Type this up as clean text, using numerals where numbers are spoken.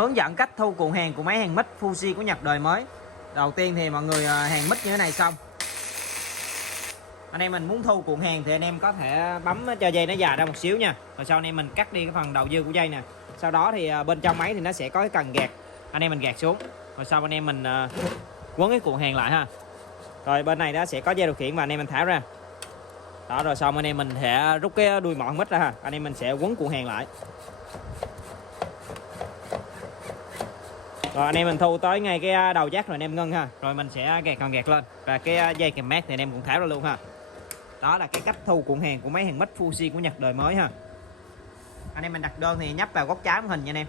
Hướng dẫn cách thu cuộn hàng của máy hàng mít Fuji của Nhật đời mới. Đầu tiên thì mọi người hàng mít như thế này xong, anh em mình muốn thu cuộn hàng thì anh em có thể bấm cho dây nó dài ra một xíu nha. Rồi sau anh em mình cắt đi cái phần đầu dưa của dây nè. Sau đó thì bên trong máy thì nó sẽ có cái cần gạt, anh em mình gạt xuống. Rồi sau anh em mình quấn cái cuộn hàng lại ha. Rồi bên này nó sẽ có dây điều khiển và anh em mình tháo ra. Đó, rồi xong anh em mình sẽ rút cái đuôi mọn mít ra ha. Anh em mình sẽ quấn cuộn hàng lại. Rồi anh em mình thu tới ngay cái đầu jack rồi anh em ngưng ha. Rồi mình sẽ gạt cần gạt lên. Và cái dây kèm mát thì anh em cũng tháo ra luôn ha. Đó là cái cách thu cuộn hàng của máy hàng mít Fuji của Nhật đời mới ha. Anh em mình đặt đơn thì nhấp vào góc trái màn hình nha anh em.